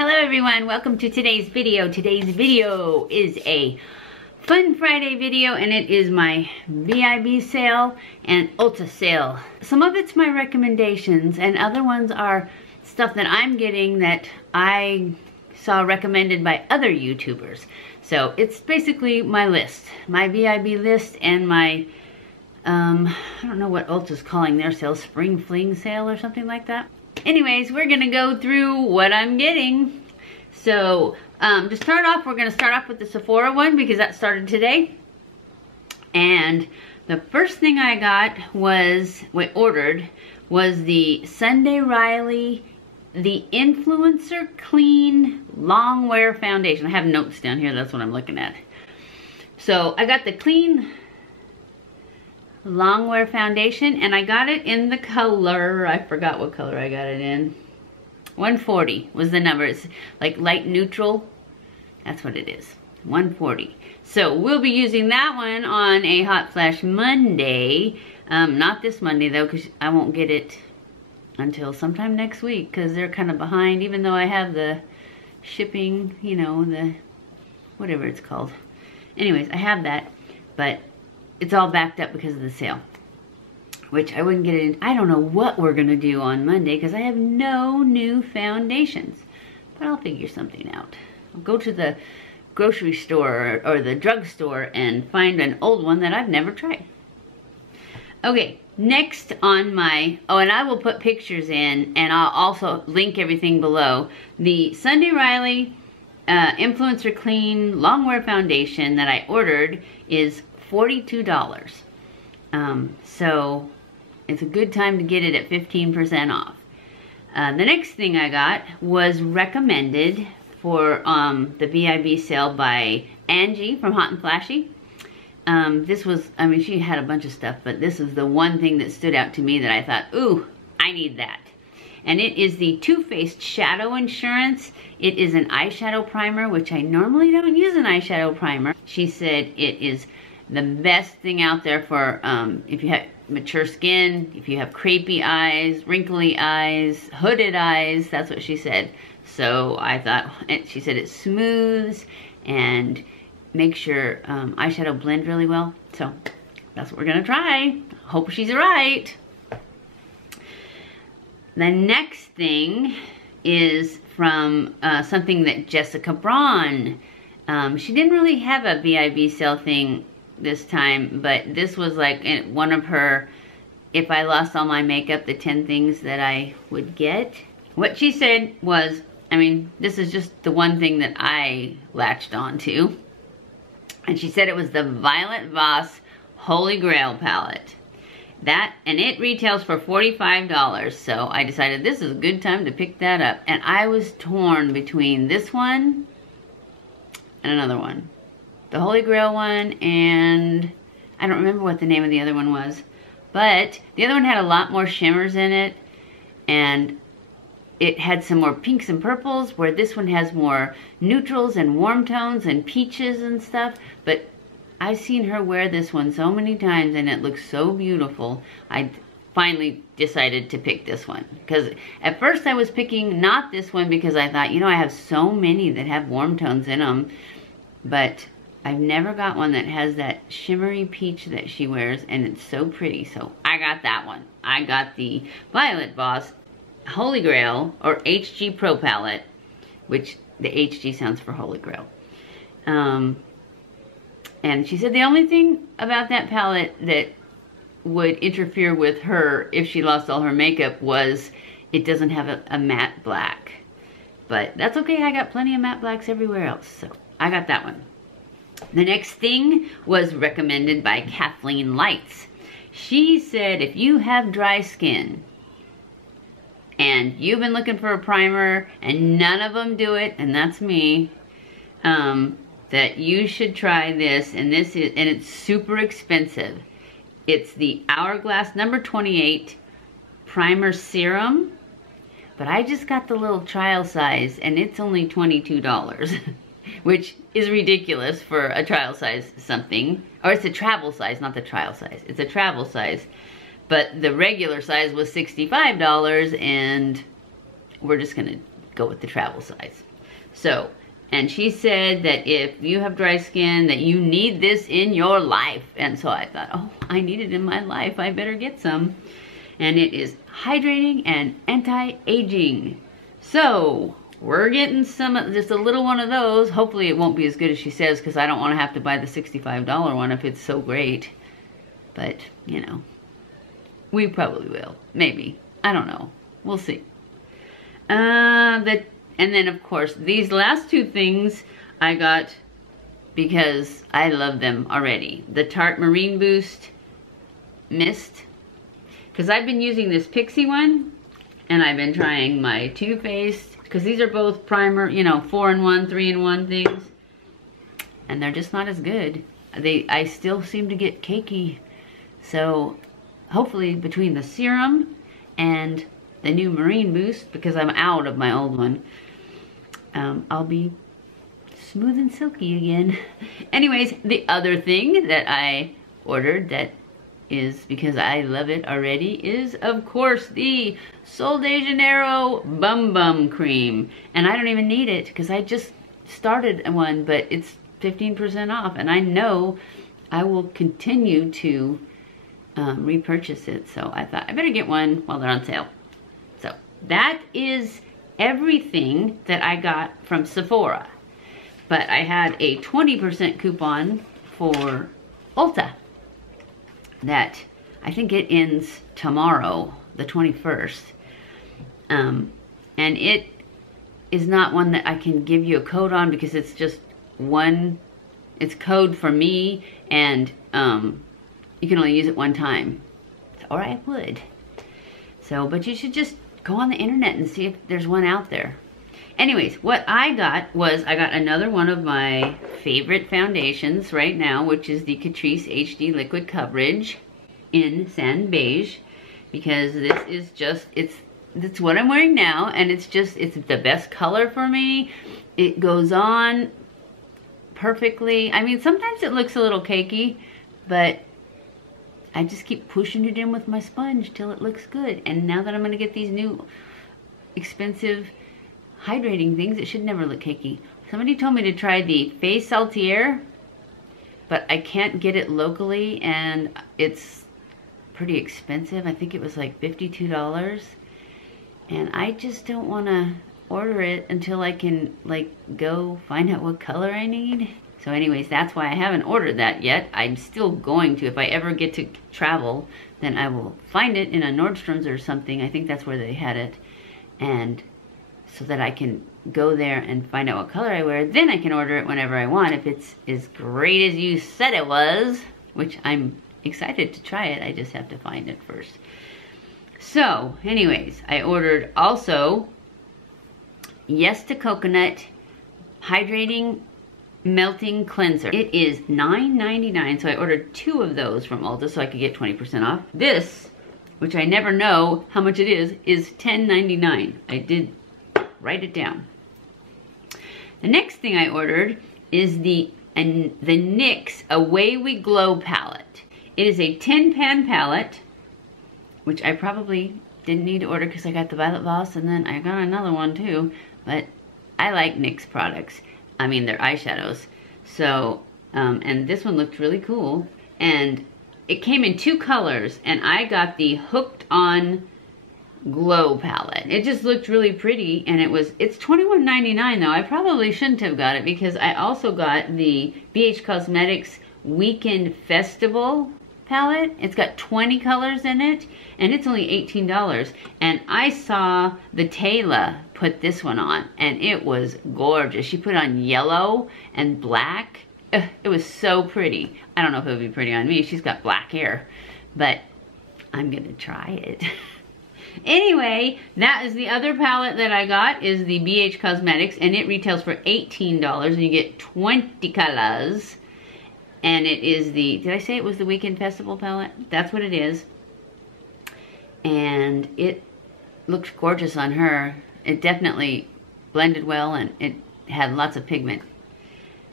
Hello everyone, welcome to today's video. Today's video is a Fun Friday video and it is my VIB sale and Ulta sale. Some of it's my recommendations and other ones are stuff that I'm getting that I saw recommended by other YouTubers. So it's basically my list, my VIB list and my, I don't know what Ulta's calling their sale, spring fling sale or something like that. Anyways, we're gonna go through what I'm getting. So to start off, we're gonna start off with the Sephora one because that started today. And the first thing I got was, ordered the Sunday Riley, the Influencer Clean Long Wear Foundation. I have notes down here, that's what I'm looking at. So I got the Clean Long Wear Foundation and I got it in the color, I forgot what color I got it in. 140 was the number. It's like light neutral. That's what it is. 140. So we'll be using that one on a Hot Flash Monday. Not this Monday though, because I won't get it until sometime next week because they're kind of behind, even though I have the shipping, you know, the whatever it's called. Anyways, I have that, but it's all backed up because of the sale, which I wouldn't get in. I don't know what we're gonna do on Monday because I have no new foundations, but I'll figure something out. I'll go to the grocery store or the drugstore and find an old one that I've never tried. Okay, next on my, and I will put pictures in and I'll also link everything below. The Sunday Riley Influencer Clean Long Wear Foundation that I ordered is $42. So it's a good time to get it at 15% off. The next thing I got was recommended for the VIB sale by Angie from Hot and Flashy. This was, I mean, she had a bunch of stuff, but this is the one thing that stood out to me that I thought, ooh, I need that. And it is the Too Faced Shadow Insurance. It is an eyeshadow primer, which I normally don't use an eyeshadow primer. She said it is the best thing out there for if you have mature skin, if you have crepey eyes, wrinkly eyes, hooded eyes, that's what she said. So I thought, she said it smooths and makes your eyeshadow blend really well. So that's what we're gonna try. Hope she's right. The next thing is from something that Jessica Braun. She didn't really have a VIB sale thing this time, but this was like one of her, if I lost all my makeup, the 10 things that I would get. What she said was, I mean, this is just the one thing that I latched onto. And she said it was the Violet Voss Holy Grail palette. That, and it retails for $45, so I decided this is a good time to pick that up. And I was torn between this one and another one. The Holy Grail one, and I don't remember what the name of the other one was, but the other one had a lot more shimmers in it, and it had some more pinks and purples, where this one has more neutrals and warm tones and peaches and stuff. But I've seen her wear this one so many times and it looks so beautiful. I finally decided to pick this one, because at first I was picking not this one because I thought, you know, I have so many that have warm tones in them, but I've never got one that has that shimmery peach that she wears, and it's so pretty, so I got that one. I got the Violet Voss Holy Grail, or HG Pro palette, which the HG sounds for Holy Grail. And she said the only thing about that palette that would interfere with her if she lost all her makeup was it doesn't have a matte black. But that's okay, I got plenty of matte blacks everywhere else, so I got that one. The next thing was recommended by Kathleen Lights. She said if you have dry skin and you've been looking for a primer and none of them do it, and that's me, that you should try this, and it's super expensive. It's the Hourglass number 28 Primer Serum, but I just got the little trial size and it's only $22. Which is ridiculous for a trial size something. Or it's a travel size, not the trial size. It's a travel size. But the regular size was $65 and we're just gonna go with the travel size. So, and she said that if you have dry skin, that you need this in your life. And so I thought, oh, I need it in my life. I better get some. And it is hydrating and anti-aging. So, we're getting some, just a little one of those. Hopefully it won't be as good as she says, because I don't want to have to buy the $65 one if it's so great. But, you know, we probably will. Maybe. I don't know. We'll see. And then, of course, these last two things I got because I love them already. The Tarte Marine Boost Mist. Because I've been using this Pixie one, and I've been trying my Too Faced, because these are both primer, you know, 4-in-1, 3-in-1 things. And they're just not as good. I still seem to get cakey. So, hopefully between the Serum and the new Marine Boost, because I'm out of my old one, I'll be smooth and silky again. Anyways, the other thing that I ordered that is because I love it already is, of course, the Sol de Janeiro Bum Bum Cream. And I don't even need it because I just started one, but it's 15% off. And I know I will continue to repurchase it. So I thought I better get one while they're on sale. So that is everything that I got from Sephora. But I had a 20% coupon for Ulta that I think it ends tomorrow, the 21st. And it is not one that I can give you a code on because it's just one, it's code for me, and you can only use it one time. Or I would. So, but you should just go on the internet and see if there's one out there. Anyways, what I got was, I got another one of my favorite foundations right now, which is the CATRICE HD Liquid Coverage in Sand Beige, because this is just, it's what I'm wearing now, and it's the best color for me. It goes on perfectly. I mean, sometimes it looks a little cakey, but I just keep pushing it in with my sponge till it looks good. And now that I'm gonna get these new expensive hydrating things, it should never look cakey. Somebody told me to try the Face Saltier, but I can't get it locally, and it's pretty expensive. I think it was like $52. And I just don't wanna order it until I can like go find out what color I need. So anyways, that's why I haven't ordered that yet. I'm still going to. If I ever get to travel, then I will find it in a Nordstrom's or something. I think that's where they had it. And so that I can go there and find out what color I wear. Then I can order it whenever I want if it's as great as you said it was, which I'm excited to try it. I just have to find it first. So anyways, I ordered also Yes to Coconut Hydrating Melting Cleanser. It is $9.99, so I ordered 2 of those from Ulta so I could get 20% off. This, which I never know how much it is $10.99. I did write it down. The next thing I ordered is the NYX Away We Glow palette. It is a 10-pan palette, which I probably didn't need to order because I got the Violet Voss, and then I got another one too, but I like NYX products. I mean, they're eyeshadows. So, and this one looked really cool. And it came in 2 colors, and I got the Hooked On Glow palette. It just looked really pretty, and it's $21.99 though. I probably shouldn't have got it because I also got the BH Cosmetics Weekend Festival palette. It's got 20 colors in it, and it's only $18. And I saw the Taylor put this one on, and it was gorgeous. She put on yellow and black. Ugh, it was so pretty. I don't know if it would be pretty on me. She's got black hair, but I'm gonna try it. Anyway, that is the other palette that I got, is the BH Cosmetics, and it retails for $18, and you get 20 colors. And it is the, did I say it was the Weekend Festival palette? That's what it is. And it looked gorgeous on her. It definitely blended well, and it had lots of pigment.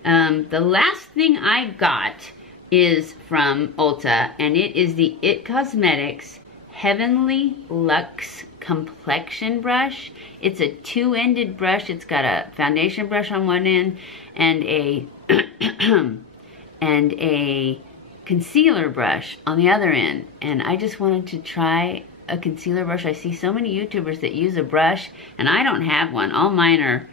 The last thing I got is from Ulta, and it is the It Cosmetics Heavenly Luxe Complexion brush. It's a two-ended brush. It's got a foundation brush on one end and a and a concealer brush on the other end. And I just wanted to try a concealer brush. I see so many YouTubers that use a brush, and I don't have one. All mine are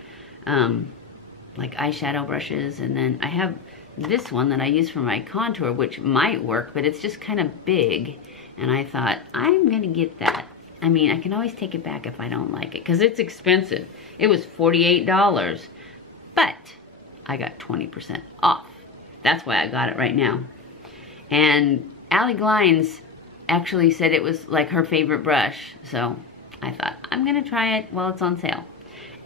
like eyeshadow brushes, and then I have this one that I use for my contour, which might work, but it's just kind of big. And I thought, I'm gonna get that. I mean, I can always take it back if I don't like it, because it's expensive. It was $48, but I got 20% off. That's why I got it right now. And Allie Glines actually said it was like her favorite brush, so I thought, I'm gonna try it while it's on sale.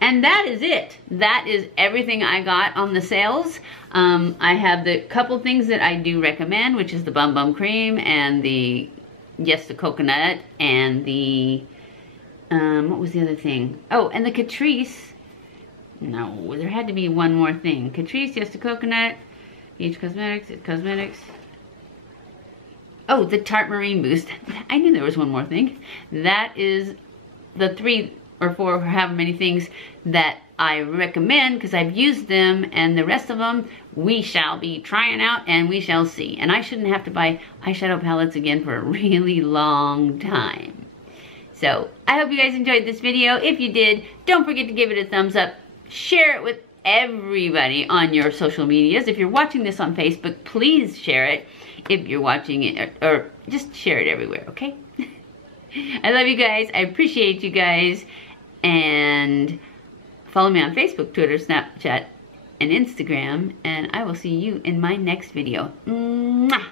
And that is it. That is everything I got on the sales. I have the couple things that I do recommend, which is the Bum Bum Cream and the the Coconut and the, what was the other thing? Oh, and the CATRICE. No, there had to be one more thing. CATRICE, the Coconut, Beach Cosmetics. Oh, the Tarte Marine Boost. I knew there was one more thing. That is the 3 or 4 or however many things that I recommend, because I've used them, and the rest of them we shall be trying out and we shall see. And I shouldn't have to buy eyeshadow palettes again for a really long time. So I hope you guys enjoyed this video. If you did, don't forget to give it a thumbs up. Share it with everybody on your social medias. If you're watching this on Facebook, please share it. If you're watching it, or just share it everywhere, okay? I love you guys. I appreciate you guys. And follow me on Facebook, Twitter, Snapchat, and Instagram. And I will see you in my next video. Mwah!